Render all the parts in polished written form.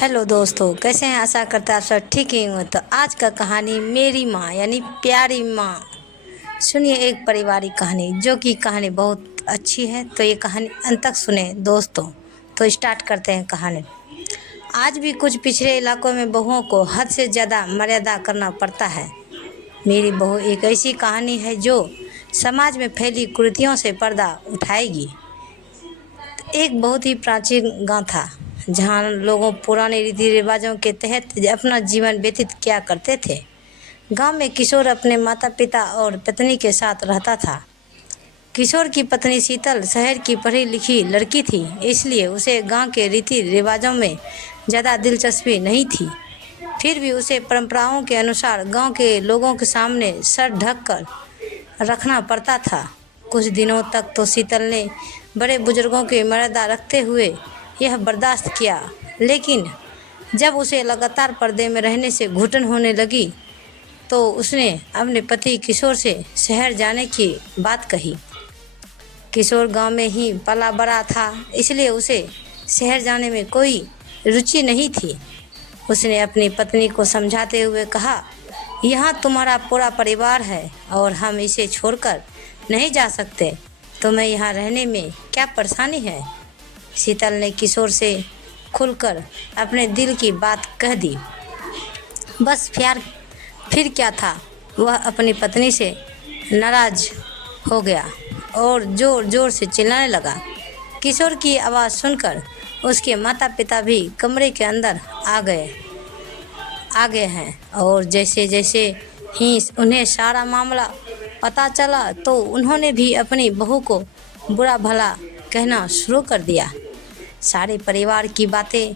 Hello दोस्तों, कैसे हैं? आशा करते हैं आप सब ठीक ही होंगे। तो आज का कहानी मेरी माँ यानी प्यारी माँ। सुनिए एक पारिवारिक कहानी, जो कि कहानी बहुत अच्छी है। तो ये कहानी अंत तक सुने दोस्तों। तो स्टार्ट करते हैं कहानी। आज भी कुछ पिछड़े इलाकों में बहुओं को हद से ज़्यादा मर्यादा करना पड़ता है। मेरी बहू एक ऐसी कहानी है जो समाज में फैली कुरीतियों से पर्दा उठाएगी। एक बहुत ही प्राचीन गांव था, जहां लोगों पुराने रीति रिवाजों के तहत अपना जीवन व्यतीत किया करते थे। गांव में किशोर अपने माता पिता और पत्नी के साथ रहता था। किशोर की पत्नी शीतल शहर की पढ़ी लिखी लड़की थी, इसलिए उसे गांव के रीति रिवाजों में ज़्यादा दिलचस्पी नहीं थी। फिर भी उसे परंपराओं के अनुसार गांव के लोगों के सामने सर ढक कर रखना पड़ता था। कुछ दिनों तक तो शीतल ने बड़े बुजुर्गों की मर्यादा रखते हुए यह बर्दाश्त किया, लेकिन जब उसे लगातार पर्दे में रहने से घुटन होने लगी तो उसने अपने पति किशोर से शहर जाने की बात कही। किशोर गांव में ही पला बड़ा था, इसलिए उसे शहर जाने में कोई रुचि नहीं थी। उसने अपनी पत्नी को समझाते हुए कहा, यहाँ तुम्हारा पूरा परिवार है और हम इसे छोड़कर नहीं जा सकते। तुम्हें यहाँ रहने में क्या परेशानी है? शीतल ने किशोर से खुलकर अपने दिल की बात कह दी। बस फिर क्या था, वह अपनी पत्नी से नाराज हो गया और जोर जोर से चिल्लाने लगा। किशोर की आवाज़ सुनकर उसके माता पिता भी कमरे के अंदर आ गए हैं और जैसे जैसे ही उन्हें सारा मामला पता चला तो उन्होंने भी अपनी बहू को बुरा भला कहना शुरू कर दिया। सारे परिवार की बातें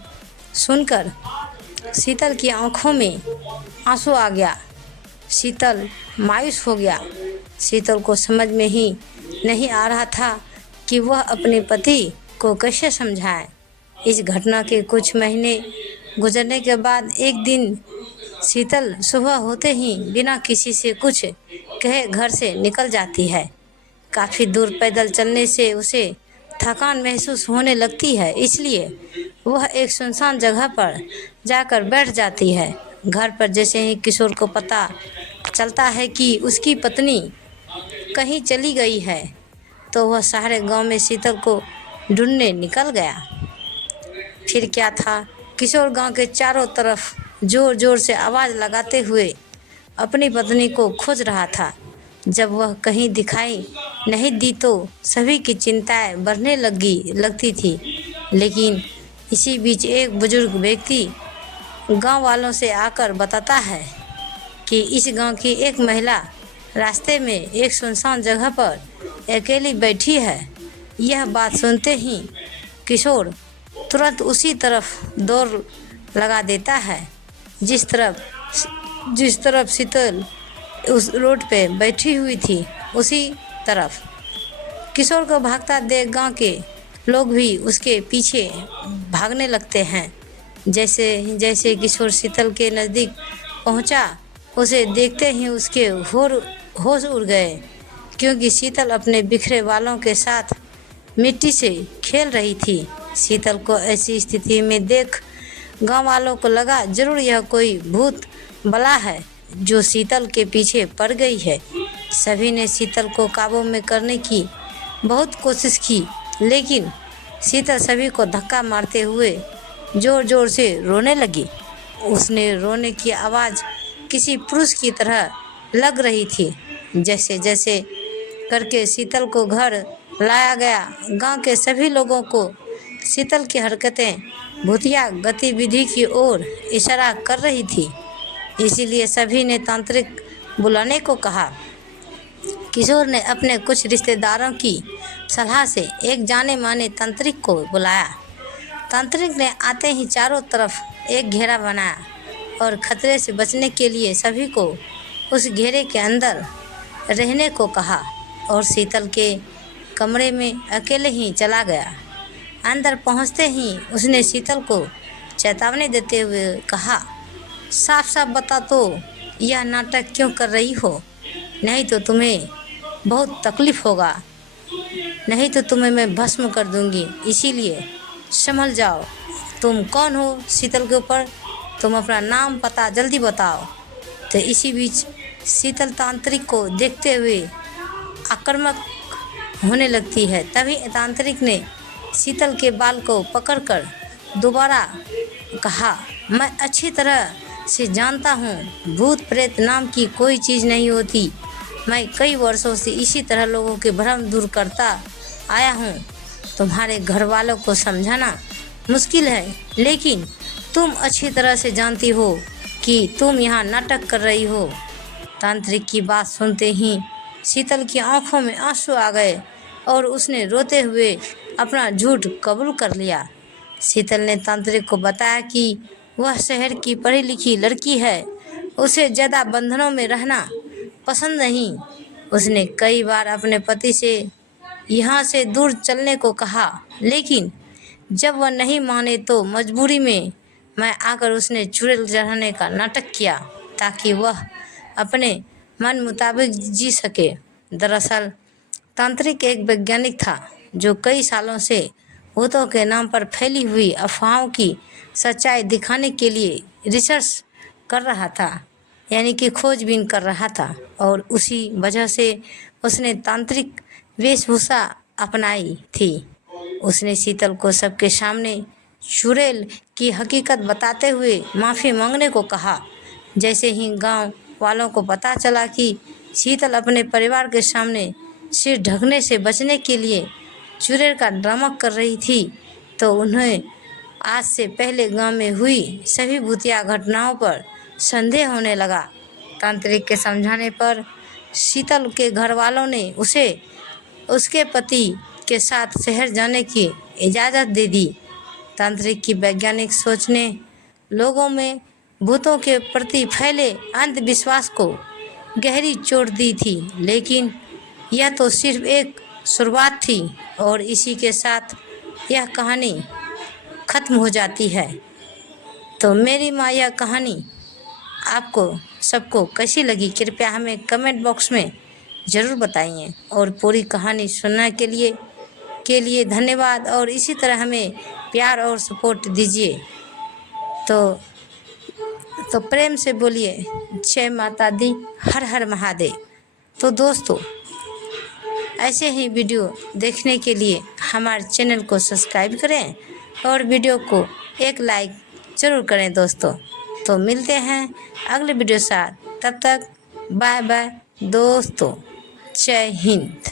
सुनकर शीतल की आंखों में आंसू आ गया। शीतल मायूस हो गया। शीतल को समझ में ही नहीं आ रहा था कि वह अपने पति को कैसे समझाए। इस घटना के कुछ महीने गुजरने के बाद एक दिन शीतल सुबह होते ही बिना किसी से कुछ कहे घर से निकल जाती है। काफ़ी दूर पैदल चलने से उसे थकान महसूस होने लगती है, इसलिए वह एक सुनसान जगह पर जाकर बैठ जाती है। घर पर जैसे ही किशोर को पता चलता है कि उसकी पत्नी कहीं चली गई है, तो वह सारे गांव में शीतल को ढूंढने निकल गया। फिर क्या था, किशोर गांव के चारों तरफ जोर जोर से आवाज़ लगाते हुए अपनी पत्नी को खोज रहा था। जब वह कहीं दिखाई नहीं दी तो सभी की चिंताएं बढ़ने लगती थी। लेकिन इसी बीच एक बुजुर्ग व्यक्ति गांव वालों से आकर बताता है कि इस गांव की एक महिला रास्ते में एक सुनसान जगह पर अकेली बैठी है। यह बात सुनते ही किशोर तुरंत उसी तरफ दौड़ लगा देता है जिस तरफ शीतल उस रोड पे बैठी हुई थी। उसी तरफ किशोर को भागता देख गांव के लोग भी उसके पीछे भागने लगते हैं। जैसे जैसे किशोर शीतल के नज़दीक पहुंचा, उसे देखते ही उसके होश उड़ गए, क्योंकि शीतल अपने बिखरे बालों के साथ मिट्टी से खेल रही थी। शीतल को ऐसी स्थिति में देख गांव वालों को लगा जरूर यह कोई भूत बला है जो शीतल के पीछे पड़ गई है। सभी ने शीतल को काबू में करने की बहुत कोशिश की, लेकिन शीतल सभी को धक्का मारते हुए जोर जोर से रोने लगी। उसने रोने की आवाज़ किसी पुरुष की तरह लग रही थी। जैसे जैसे करके शीतल को घर लाया गया, गांव के सभी लोगों को शीतल की हरकतें भूतिया गतिविधि की ओर इशारा कर रही थी, इसीलिए सभी ने तांत्रिक बुलाने को कहा। किशोर ने अपने कुछ रिश्तेदारों की सलाह से एक जाने माने तांत्रिक को बुलाया। तांत्रिक ने आते ही चारों तरफ एक घेरा बनाया और खतरे से बचने के लिए सभी को उस घेरे के अंदर रहने को कहा और शीतल के कमरे में अकेले ही चला गया। अंदर पहुंचते ही उसने शीतल को चेतावनी देते हुए कहा, साफ साफ बता तो यह नाटक क्यों कर रही हो? नहीं तो तुम्हें बहुत तकलीफ होगा, नहीं तो तुम्हें मैं भस्म कर दूंगी, इसीलिए संभल जाओ। तुम कौन हो शीतल के ऊपर, तुम अपना नाम पता जल्दी बताओ। तो इसी बीच शीतल तांत्रिक को देखते हुए आक्रामक होने लगती है। तभी तांत्रिक ने शीतल के बाल को पकड़कर दोबारा कहा, मैं अच्छी तरह से जानता हूँ भूत प्रेत नाम की कोई चीज़ नहीं होती। मैं कई वर्षों से इसी तरह लोगों के भ्रम दूर करता आया हूँ। तुम्हारे घर वालों को समझाना मुश्किल है, लेकिन तुम अच्छी तरह से जानती हो कि तुम यहाँ नाटक कर रही हो। तांत्रिक की बात सुनते ही शीतल की आंखों में आंसू आ गए और उसने रोते हुए अपना झूठ कबूल कर लिया। शीतल ने तांत्रिक को बताया कि वह शहर की पढ़ी लिखी लड़की है, उसे ज़्यादा बंधनों में रहना पसंद नहीं। उसने कई बार अपने पति से यहाँ से दूर चलने को कहा, लेकिन जब वह नहीं माने तो मजबूरी में मैं आकर उसने चुड़ैल चढ़ाने का नाटक किया ताकि वह अपने मन मुताबिक जी सके। दरअसल तांत्रिक एक वैज्ञानिक था जो कई सालों से भूतों के नाम पर फैली हुई अफवाहों की सच्चाई दिखाने के लिए रिसर्च कर रहा था, यानी कि खोजबीन कर रहा था। और उसी वजह से उसने तांत्रिक वेशभूषा अपनाई थी। उसने शीतल को सबके सामने चुड़ैल की हकीकत बताते हुए माफ़ी मांगने को कहा। जैसे ही गांव वालों को पता चला कि शीतल अपने परिवार के सामने सिर ढकने से बचने के लिए चुड़ैल का ड्रामा कर रही थी, तो उन्हें आज से पहले गांव में हुई सभी भूतिया घटनाओं पर संदेह होने लगा। तांत्रिक के समझाने पर शीतल के घर वालों ने उसे उसके पति के साथ शहर जाने की इजाज़त दे दी। तांत्रिक की वैज्ञानिक सोच ने लोगों में भूतों के प्रति फैले अंधविश्वास को गहरी चोट दी थी, लेकिन यह तो सिर्फ एक शुरुआत थी और इसी के साथ यह कहानी ख़त्म हो जाती है। तो मेरी माँ यह कहानी आपको सबको कैसी लगी, कृपया हमें कमेंट बॉक्स में ज़रूर बताइए। और पूरी कहानी सुनने के लिए धन्यवाद और इसी तरह हमें प्यार और सपोर्ट दीजिए। तो प्रेम से बोलिए जय माता दी, हर हर महादेव। तो दोस्तों, ऐसे ही वीडियो देखने के लिए हमारे चैनल को सब्सक्राइब करें और वीडियो को एक लाइक ज़रूर करें दोस्तों। तो मिलते हैं अगले वीडियो साथ, तब तक बाय बाय दोस्तों, जय हिंद।